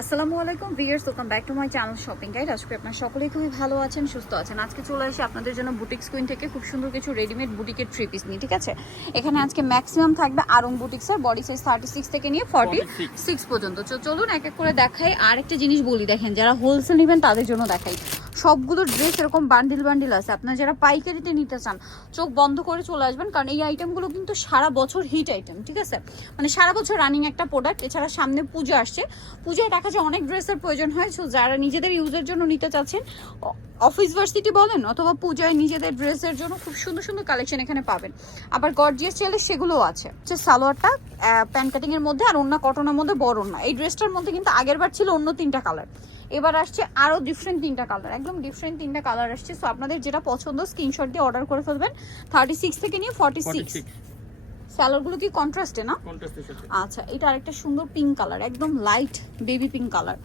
আসসালামু আলাইকুম viewers welcome back to my channel shopping guide আজকে আপনার সকলেই খুবই ভালো আছেন সুস্থ আছেন। আজকে চলে আসি আপনাদের জন্য বুটিক স্কুইন থেকে খুব সুন্দর কিছু রেডিমেড বুটিকের থ্রি পিস নিয়ে ঠিক আছে? এখানে আজকে ম্যাক্সিমাম থাকবে আরং বুটিক্সের বডি সাইজ থার্টি সিক্স থেকে নিয়ে ফর্টি সিক্স পর্যন্ত। চলুন এক এক করে দেখাই। আর একটা জিনিস বলি দেখেন যারা হোলসেল নেবেন তাদের জন্য দেখাই। সবগুলো ড্রেস এরকম বান্ডিল বান্ডিল আছে। আপনারা যারা পাইকারিতে নিতে চান, চোখ বন্ধ করে চলে আসবেন, কারণ এই আইটেমগুলো কিন্তু সারা বছর হিট আইটেম ঠিক আছে? মানে সারা বছর রানিং একটা প্রোডাক্ট এছাড়া সামনে পুজো আসছে। পূজায় দেখা যায় অনেক ড্রেসের প্রয়োজন হয় সো যারা নিজেদের ইউজের জন্য নিতে চাচ্ছেন অফিস ভার্সিটি বলেন, অথবা পূজায় নিজেদের ড্রেসের জন্য খুব সুন্দর সুন্দর কালেকশন এখানে পাবেন। আবার গর্জিয়াস চাইলে সেগুলোও আছে। হচ্ছে সালোয়ারটা প্যান্ট কাটিং এর মধ্যে আর অন্য কটনের মধ্যে বড় না এই ড্রেসটার মধ্যে কিন্তু আগের বার ছিল অন্য তিনটা কালার এবার আসছে আরও ডিফারেন্ট তিনটা কালার একদম ডিফারেন্ট তিনটা কালার আসছে। সো আপনাদের যেটা পছন্দ স্ক্রিনশট দিয়ে অর্ডার করে ফেলবেন। থার্টি সিক্স থেকে নিয়ে ফর্টি সিক্স কি কন্ট্রাস্টে না? আচ্ছা এটা আরেকটা সুন্দর পিঙ্ক কালার একদম লাইট বেবি পিঙ্ক কালার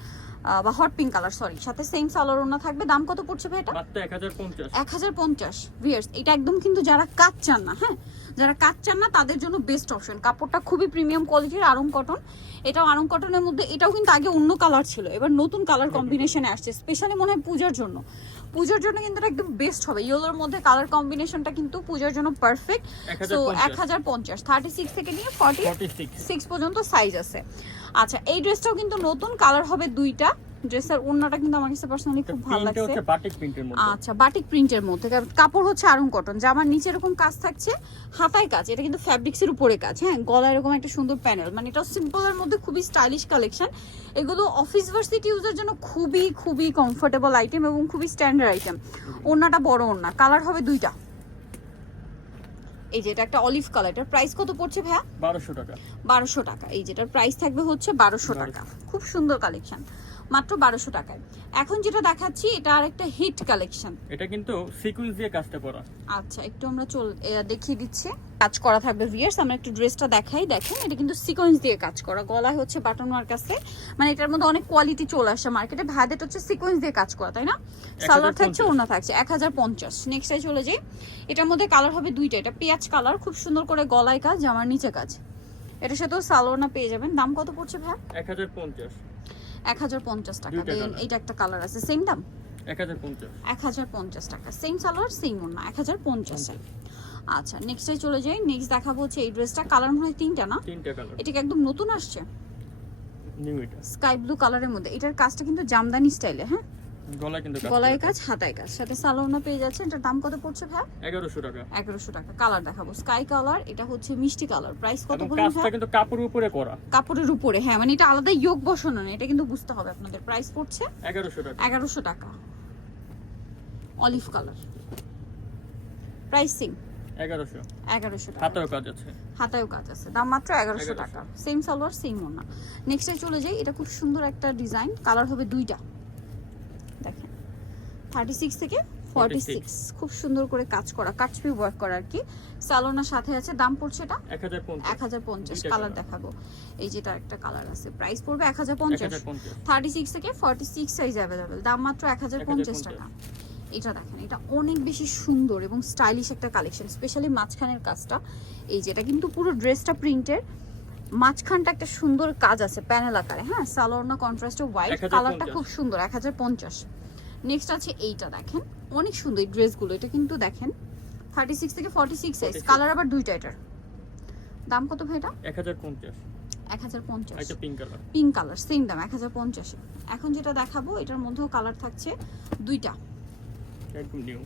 বা হট পিঙ্ক কালার সরি সাথে সেম সালোয়ার ওনা থাকবে। দাম কত পড়ছে ভাই এটা? মাত্র 1050 এক হাজার পঞ্চাশ। ভিয়ার্স এটা একদম কিন্তু যারা কাজ চান না হ্যাঁ? যারা কাজ চান না তাদের জন্য বেস্ট অপশন কাপড়টা খুবই প্রিমিয়াম কোয়ালিটির আরং কটন এটাও আরং কটনের মধ্যে এটাও কিন্তু আগে অন্য কালার ছিল। এবার নতুন কালার কম্বিনেশনে আসছে স্পেশালি মনে হয় পূজার জন্য। পূজার জন্য কিন্তু এটা একদম বেস্ট হবে। ইয়েলোর মধ্যে কালার কম্বিনেশনটা কিন্তু পূজার জন্য পারফেক্ট সো এক হাজার পঞ্চাশ। থার্টি সিক্স থেকে নিয়ে ফর্টি 46 সিক্স পর্যন্ত সাইজ আছে। আচ্ছা এই ড্রেসটাও কিন্তু নতুন কালার হবে দুইটা। ড্রেসের ওড়নাটা কিন্তু আমার কাছে পার্সোনালি খুব ভালো লাগছে। বাটিক প্রিন্টের মধ্যে। আচ্ছা বাটিক প্রিন্টের মধ্যে। কারণ কাপড় হচ্ছে আরং কটন জামার নিচে এরকম কাজ থাকছে হাতায় কাজ এটা কিন্তু ফ্যাব্রিক্সের উপরে কাজ। হ্যাঁ গলায় এরকম একটা সুন্দর প্যানেল মানে এটা সিম্পলের মধ্যে খুবই স্টাইলিশ কালেকশন এগুলো অফিস ভার্সিটি ইউজের জন্য খুবই খুবই কমফোর্টেবল আইটেম এবং খুবই স্ট্যান্ডার্ড আইটেম ওড়নাটা বড় ওড়না কালার হবে দুইটা। এই যে এটা একটা অলিভ কালার এটার প্রাইস কত পড়ছে ভাইয়া? বারোশো টাকা। বারোশো টাকা। এই যেটার প্রাইস থাকবে হচ্ছে বারোশো টাকা। খুব সুন্দর কালেকশন মাত্র বারোশো টাকায়। এখন যেটা দেখাচ্ছি এটা আর একটা হিট কালেকশন এটা কিন্তু সিকোয়েন্স দিয়ে কাজটা করা। আচ্ছা একটু আমরা চল দেখিয়ে দিচ্ছি। কাজ করা থাকবে ভিয়ার্স আমরা একটু ড্রেসটা দেখাই দেখেন এটা কিন্তু সিকোয়েন্স দিয়ে কাজ করা। গলায় হচ্ছে বাটন ওয়ার্ক আছে। মানে এটার মধ্যে অনেক কোয়ালিটি চলে আসে মার্কেটে ভাইদের হচ্ছে সিকোয়েন্স দিয়ে কাজ করা তাই না? সালোয়ার থাকছে 1050 ওনা থাকছে এক হাজার পঞ্চাশ। নেক্সটে চলে যাই। এটার মধ্যে কালার হবে দুইটা এটা পেঁয়াজ কালার খুব সুন্দর করে গলায় কাজ জামার নিচে কাজ। এটার সাথেও সালোয়ার না পেয়ে যাবেন। দাম কত পড়ছে ভাই 1050 এক হাজার পঞ্চাশ টাকা। দেন। এইটা একটা কালার আছে। সেম দাম? 1050 এক হাজার পঞ্চাশ টাকা। সেম সালোয়ার সেম ওনা এক হাজার পঞ্চাশে। আচ্ছা নেক্সটে চলে যাই। নেক্সট দেখাবো হচ্ছে এই ড্রেসটা কালার মনে হয় তিনটা না? তিনটা কালার এটা কি একদম নতুন আসছে। নিউ এটা। স্কাই ব্লু কালারের মধ্যে। এটার কাজটা কিন্তু জামদানি স্টাইলে হ্যাঁ? গলা কিন্তু কাজ গলায় কাজ হাতায় কাজ। সাথে সালোয়ারও পেয়ে যাচ্ছে। এটার দাম কত পড়ছে ভাই? 1100 টাকা। এগারোশো টাকা। কালার দেখাবো। স্কাই কালার এটা হচ্ছে মিষ্টি কালার প্রাইস কত বলুন কাজটা কিন্তু কাপড়ের উপরে করা। কাপড়ের উপরে হ্যাঁ মানে এটা আলাদা যোগ বসানো না এটা কিন্তু বুঝতে হবে আপনাদের। প্রাইস পড়ছে 1100 টাকা। এগারোশো টাকা। অলিভ কালার প্রাইসিং 1100 এগারোশো টাকা। হাতেও কাজ আছে। হাতায়ও কাজ আছে। দাম মাত্র 1100 টাকা। সেম সালোয়ার সেম ওনা নেক্সটে চলে যাই। এটা খুব সুন্দর একটা ডিজাইন কালার হবে দুইটা। দেখেন। থার্টি সিক্স থেকে ফর্টি সিক্স খুব সুন্দর করে কাজ করা কাটছবি ওয়ার্ক করা আর কি। সালোনার সাথে আছে। দাম পড়ছে এটা? 1050 এক হাজার পঞ্চাশ। কালার দেখাবো। এই যেটা একটা কালার আছে। প্রাইস পড়বে এক হাজার পঞ্চাশ। 1050 থার্টি সিক্স থেকে ফর্টি সিক্স সাইজ অ্যাভেলেবেল দাম মাত্র এক হাজার পঞ্চাশ 1050 টাকা। এটা দেখেন এটা অনেক বেশি সুন্দর এবং স্টাইলিশ একটা কালেকশন স্পেশালি মাঝখানের কাজটা। এই যেটা কিন্তু পুরো ড্রেসটা প্রিন্টের মাঝখানটা একটা সুন্দর কাজ আছে প্যানেল আকারে হ্যাঁ? সালোয়ার কন্ট্রাস্টে হোয়াইট কালারটা খুব সুন্দর এক হাজার পঞ্চাশ। নেক্সট আছে এইটা দেখেন অনেক সুন্দর এই ড্রেসগুলো এটা কিন্তু দেখেন থার্টি সিক্স থেকে ফর্টি সিক্স সাইজ কালার আবার দুইটা এটার। দাম কত ভাই এটা? 1050 এক হাজার পঞ্চাশ। এটা pink colour pink colour same দাম এক হাজার পঞ্চাশে। এখন যেটা দেখাবো এটার মধ্যেও কালার থাকছে দুইটা। একদম নিউ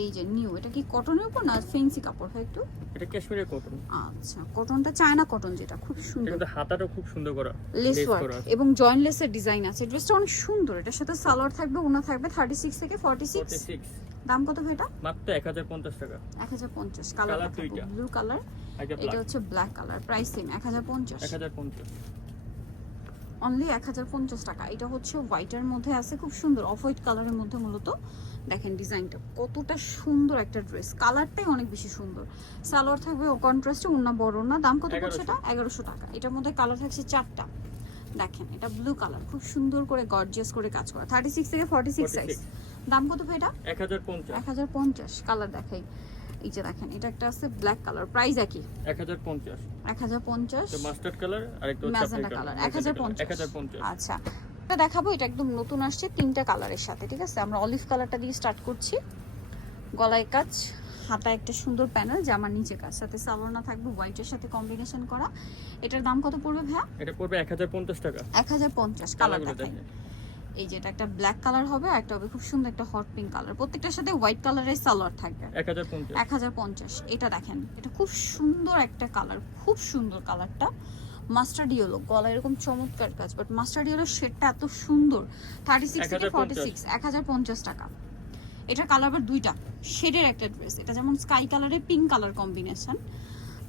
এই যে নিউ এটা কি কটনের উপর না ফেন্সি কাপড় হয় একটু? এটা কাশ্মীরের কটন আচ্ছা কটনটা চায়না কটন যেটা খুব সুন্দর। কিন্তু হাতাটা খুব সুন্দর করা লেস ওয়ার্ক এবং জয়েন্ট লেসের ডিজাইন আছে। ড্রেসটা অনেক সুন্দর এটার সাথে সালোয়ার থাকবে ওনা থাকবে থার্টি সিক্স থেকে ফর্টি সিক্স 46 দাম কত ভাই এটা? মাত্র 1050 টাকা। এক হাজার পঞ্চাশ কালার Colour ব্লু কালার এটা হচ্ছে ব্ল্যাক কালার প্রাইস সেম এক হাজার পঞ্চাশ। 1050 অনলি এক হাজার পঞ্চাশ টাকা। এটা হচ্ছে হোয়াইটের মধ্যে আছে খুব সুন্দর। অফ হোয়াইট কালারের মধ্যে মূলত। দেখেন ডিজাইনটা কতটা সুন্দর একটা ড্রেস কালারটাই অনেক বেশি সুন্দর। সালোয়ার থাকবে ও কন্ট্রাস্টে অন্য বড় না দাম কত পড়ছে এটা? এগারোশো। টাকা। এটার মধ্যে কালার থাকছে চারটা। দেখেন এটা ব্লু কালার খুব সুন্দর করে গর্জিয়াস করে কাজ করা। থার্টি সিক্স থেকে ফর্টি সিক্স সাইজ দাম কত ভাই এটা? 1050 এক হাজার পঞ্চাশ। কালার দেখাই। এই যে দেখেন এটা একটা আছে ব্ল্যাক কালার প্রাইস একই। 1050 এক হাজার পঞ্চাশ। এটা মাস্টার্ড কালার আর একটা ম্যাজেন্টা কালার এক হাজার পঞ্চাশ। 1050 আচ্ছা এটা দেখাবো এটা একদম নতুন আসছে তিনটা কালারের সাথে ঠিক আছে? আমরা অলিভ কালারটা দিয়ে স্টার্ট করছি। গলায় কাজ হাতা একটা সুন্দর প্যানেল জামার নিচে কাজ। সাথে সালোনা থাকবে হোয়াইটের সাথে কম্বিনেশন করা। এটার দাম কত পড়বে ভাইয়া? এটা পড়বে এক হাজার পঞ্চাশ টাকা। এক হাজার পঞ্চাশ কালার দেখাই। দেখেন। এই যে এটা একটা ব্ল্যাক কালার হবে আর একটা হবে খুব সুন্দর একটা হট পিঙ্ক কালার প্রত্যেকটার সাথে হোয়াইট কালারের সালোয়ার থাকবে এক হাজার পঞ্চাশ। এক হাজার পঞ্চাশ। এটা দেখেন এটা খুব সুন্দর একটা কালার খুব সুন্দর কালারটা মাস্টার্ড ইয়েলো গলা এরকম চমৎকার কাজ বাট মাস্টার্ড ইয়েলো শেডটা এত সুন্দর। থার্টি সিক্স থেকে ফর্টি সিক্স এক হাজার পঞ্চাশ টাকা। এটার কালার আবার দুইটা শেডের একটা ড্রেস এটা যেমন স্কাই কালারের pink colour combination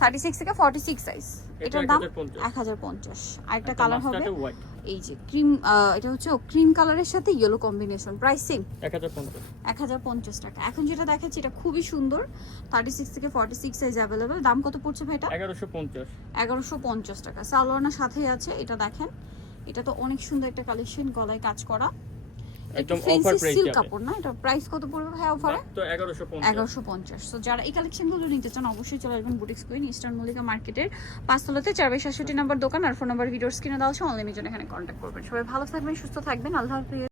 thirty six থেকে ফর্টি সিক্স সাইজ এটা এটার দাম 1050 এক হাজার পঞ্চাশ। আরেকটা কালার হবে এই যে ক্রিম এটা হচ্ছে ক্রিম কালারের সাথে ইয়েলো কম্বিনেশন প্রাইস সেম এক হাজার পঞ্চাশ। টাকা। এখন যেটা দেখাচ্ছি এটা খুবই সুন্দর। থার্টি সিক্স থেকে ফর্টি সিক্স সাইজ অ্যাভেলেবেল দাম কত পড়ছে ভাই এটা এগারোশো পঞ্চাশ। এগারোশো পঞ্চাশ টাকা। সালোয়ারনার সাথেই আছে এটা দেখেন। এটা তো অনেক সুন্দর একটা কালেকশন গলায় কাজ করা। একদম অফার প্রাইস সিল্ক কাপড় না? এটা প্রাইস কত পড়বে ভাই অফারে তো এগারোশো পঞ্চাশ। সো তো যারা এই কালেকশনগুলো নিতে চান অবশ্যই চলে আসবেন বুটিক্স কুইন ইস্টার্ন মল্লিকা মার্কেটের পাঁচতলাতে। চার নম্বর সাতষট্টি নাম্বার দোকান আর ফোন নাম্বার ভিডিওর স্ক্রিনে দেওয়া আছে। অনলাইনে জন্য এখানে কন্ট্যাক্ট করবেন। সবাই ভালো থাকবেন সুস্থ থাকবেন। আল্লাহ হাফিজ।